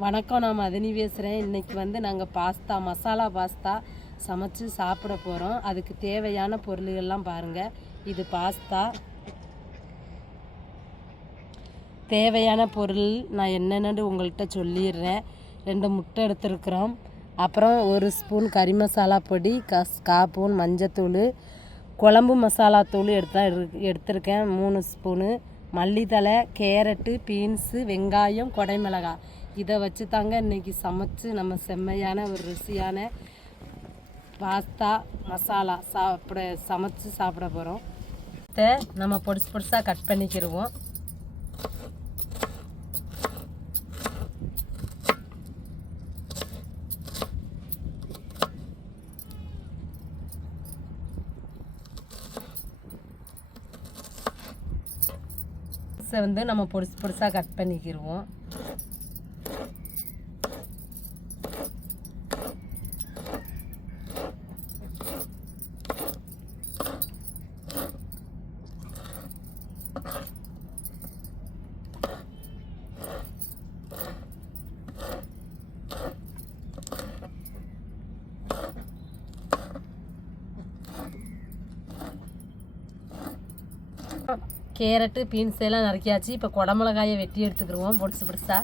வணக்கம் நான் மதினி பேசுகிறேன் இன்றைக்கி வந்து நாங்கள் பாஸ்தா மசாலா பாஸ்தா சமைச்சு சாப்பிட போகிறோம் அதுக்கு தேவையான பொருள்கள்லாம் பாருங்கள் இது பாஸ்தா. தேவையான பொருள் நான் என்னென்னு உங்கள்கிட்ட சொல்லிடுறேன். ரெண்டு முட்டை எடுத்துருக்குறோம். அப்புறம் ஒரு ஸ்பூன் கறி மசாலா பொடி கஸ் காப்பூன் மஞ்சத்தூள் குழம்பு மசாலா தூள் எடுத்தா எடுத்திருக்கேன். மூணு ஸ்பூனு. மல்லித்தலை கேரட்டு பீன்ஸு வெங்காயம் கொடைமிளகாய் இதை வச்சு தாங்க இன்றைக்கி சமைச்சு நம்ம செம்மையான ஒரு ருசியான பாஸ்தா மசாலா சாப்பிட சமைச்சு சாப்பிட போகிறோம் இதை நம்ம பொடிசு பொடிசாக கட் பண்ணிக்கிடுவோம் வந்து நம்ம பொடிசு பொடிசாக கட் பண்ணிக்கிடுவோம் கேரட்டு பீன்ஸ் எல்லாம் நறுக்கியாச்சு. இப்போ குடமிளகாயை வெட்டி எடுத்துக்கிடுவோம் பொடிசு பொடிசா.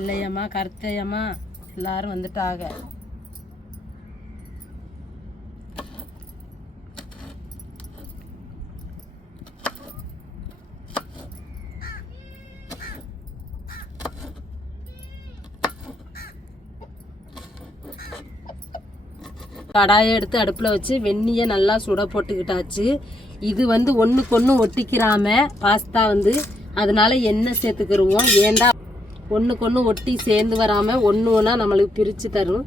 வெள்ளையம்மா கருத்தையம்மா எல்லாரும் வந்துட்டாங்க. கடாயை எடுத்து அடுப்பில் வச்சு வெந்நியை நல்லா சுட போட்டுக்கிட்டாச்சு. இது வந்து ஒன்றுக்கு ஒன்று ஒட்டிக்கிறாம பாஸ்தா வந்து அதனால எண்ணெய் சேர்த்துக்கிருவோம். ஏண்டா ஒன்றுக்கு ஒன்று ஒட்டி சேர்ந்து வராமல் ஒன்று ஒன்றா நம்மளுக்கு பிரித்து தரும்.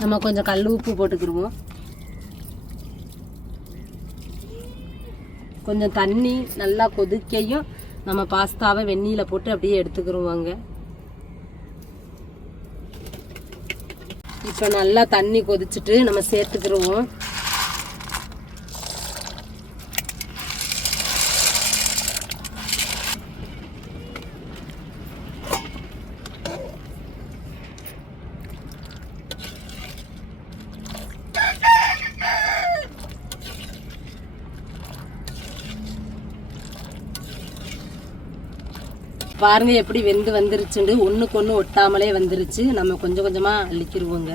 நம்ம கொஞ்சம் கல் உப்பு போட்டுக்கிடுவோம். கொஞ்சம் தண்ணி நல்லா கொதிக்கையும் நம்ம பாஸ்தாவை வெந்நீரில் போட்டு அப்படியே எடுத்துக்கிடுவோங்க இப்போ நல்லா தண்ணி கொதிச்சுட்டு நம்ம சேர்த்துக்கிடுவோம் பாருங்கள் எப்படி வெந்து வந்துருச்சுண்டு. ஒன்றுக்கு ஒன்று ஒட்டாமலே வந்துருச்சு. நம்ம கொஞ்சம் கொஞ்சமாக அள்ளிக்கிருவோங்க.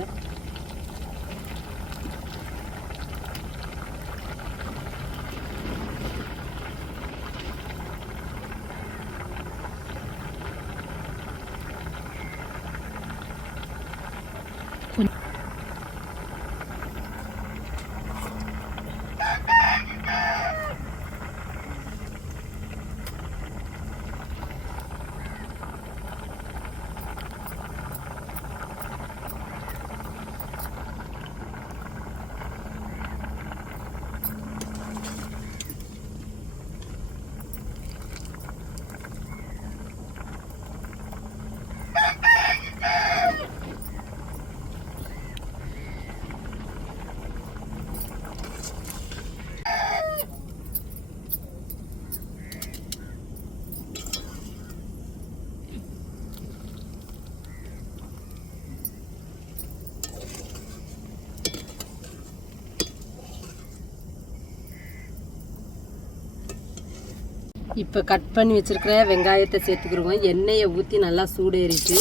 இப்போ கட் பண்ணி வச்சிருக்கிற வெங்காயத்தை சேர்த்துக்கிடுவோம். எண்ணெயை ஊற்றி நல்லா சூடேறிட்டு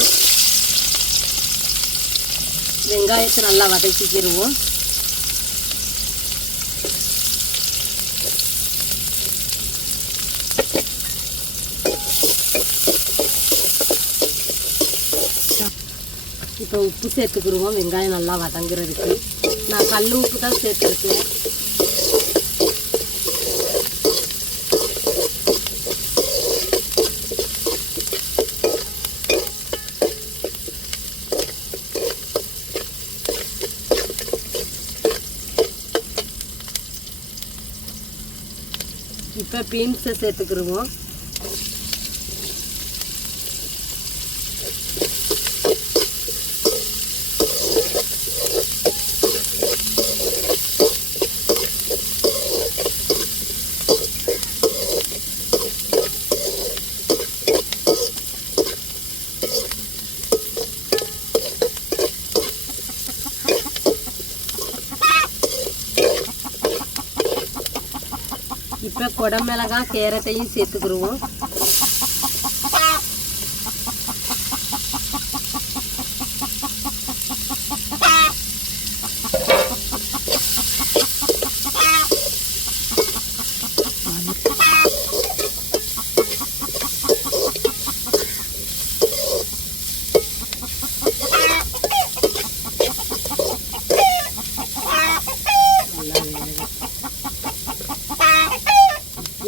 வெங்காயத்தை நல்லா வதக்கிக்கிடுவோம். இப்போ உப்பு சேர்த்துக்கிடுவோம். வெங்காயம் நல்லா வதங்குறதுக்கு. நான் கல் உப்பு தான் சேர்த்துருக்கேன். இப்போ பீன்ஸை சேர்த்துக்கிடுவோம் இப்போ குடமிளகாய் கேரட்டையும் சேர்த்துக்கிடுவோம்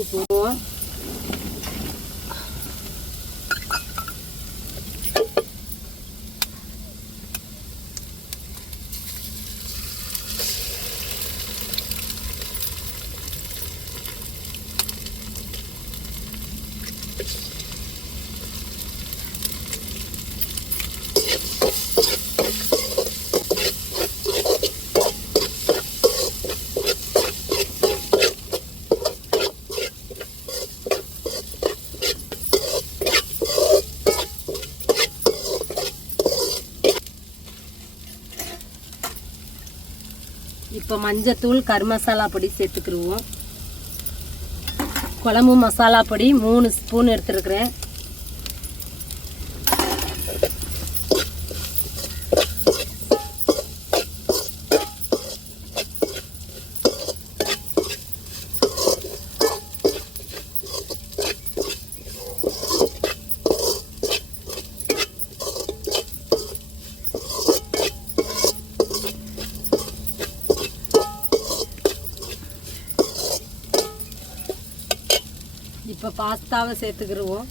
உப்பு போடுவோம் இப்போ மஞ்சத்தூள் கரு மசாலா பொடி சேர்த்துக்கிடுவோம் குழம்பு மசாலா பொடி மூணு ஸ்பூன் எடுத்துருக்குறேன். பாஸ்தாவை சேர்த்துக்கிடுவோம்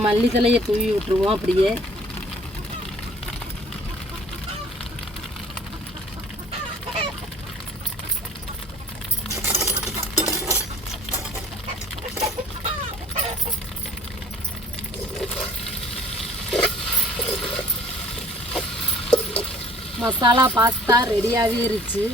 மல்லி தலையை தூவி விட்டுருவோம் அப்படியே. மசாலா பாஸ்தா ரெடியாகவே இருந்துச்சு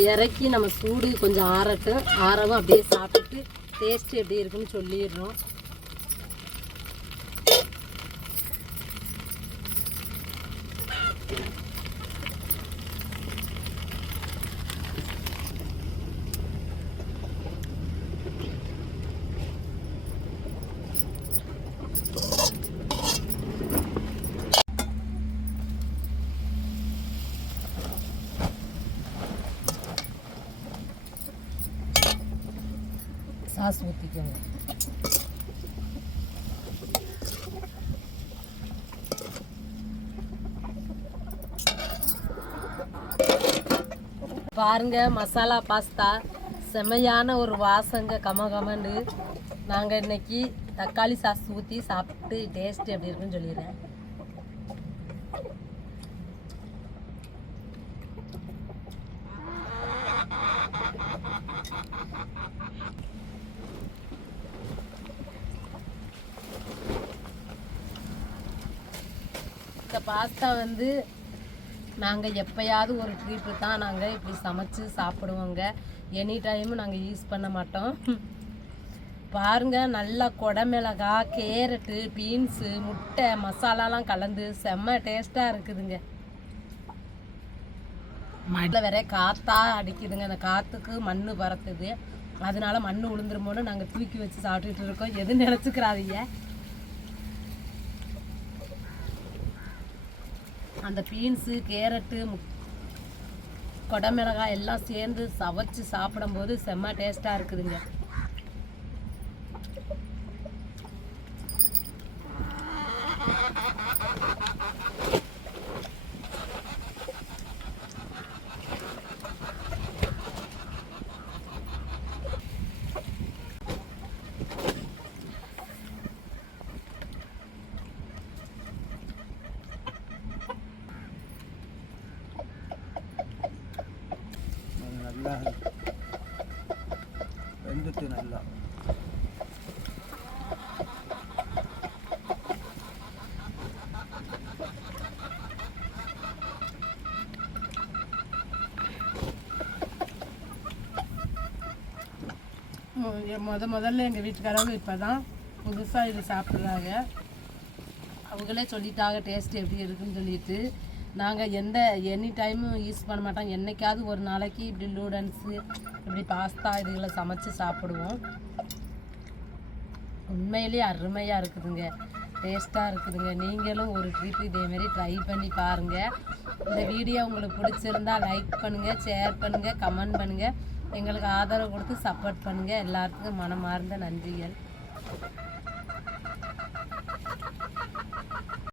இறக்கி நம்ம சூடு கொஞ்சம் ஆறட்டும். ஆறவும் அப்படியே சாப்பிட்டுட்டு டேஸ்ட்டு எப்படி இருக்குன்னு சொல்லிடுறோம். சாஸ் ஊற்றிக்கோங்க பாருங்க மசாலா பாஸ்தா. செமையான ஒரு வாசங்க கம நாங்கள் இன்னைக்கு தக்காளி சாஸ் ஊற்றி சாப்பிட்டு டேஸ்ட் எப்படி இருக்குன்னு சொல்லிடுறேன். இந்த பாஸ்தா வந்து நாங்கள் எப்பயாவது ஒரு ட்ரீட்டு தான். நாங்கள் இப்படி சமைச்சு சாப்பிடுவோங்க. எனி டைமும் நாங்கள் யூஸ் பண்ண மாட்டோம். பாருங்க நல்லா குடமிளகா கேரட்டு பீன்ஸு முட்டை மசாலாலாம் கலந்து செம்ம டேஸ்ட்டாக இருக்குதுங்க. மழை வேற காற்றா அடிக்குதுங்க. அந்த காற்றுக்கு மண் பறத்துது அதனால மண் உளுந்துருமோன்னு நாங்கள் தூக்கி வச்சு சாப்பிட்டுட்டு இருக்கோம். எது நினச்சிக்கிறாதீங்க. அந்த பீன்ஸு கேரட்டு கொடமிளகாய் எல்லாம் சேர்ந்து சவைச்சு சாப்பிடும்போது செம்ம டேஸ்ட்டாக இருக்குதுங்க நல்லா வெந்துட்டு நல்லா முத முதல்ல எங்கள் வீட்டுக்காரங்க இப்போ தான் புதுசாக இது சாப்பிட்றாங்க. அவங்களே சொல்லிட்டாங்க டேஸ்ட் எப்படி இருக்குன்னு சொல்லிட்டு. நாங்கள் எந்த எனி டைமும் யூஸ் பண்ண மாட்டோம். என்றைக்காவது ஒரு நாளைக்கு இப்படி நூடல்ஸு இப்படி பாஸ்தா இதுகளை சமைச்சு சாப்பிடுவோம். உண்மையிலேயே அருமையாக இருக்குதுங்க. டேஸ்ட்டாக இருக்குதுங்க. நீங்களும் ஒரு ட்ரிப் இதேமாரி ட்ரை பண்ணி பாருங்கள் இந்த வீடியோ உங்களுக்கு பிடிச்சிருந்தா லைக் பண்ணுங்கள் ஷேர் பண்ணுங்கள் கமெண்ட் பண்ணுங்கள் எங்களுக்கு ஆதரவு கொடுத்து சப்போர்ட் பண்ணுங்கள் எல்லாத்துக்கும் மனமார்ந்த நன்றிகள்.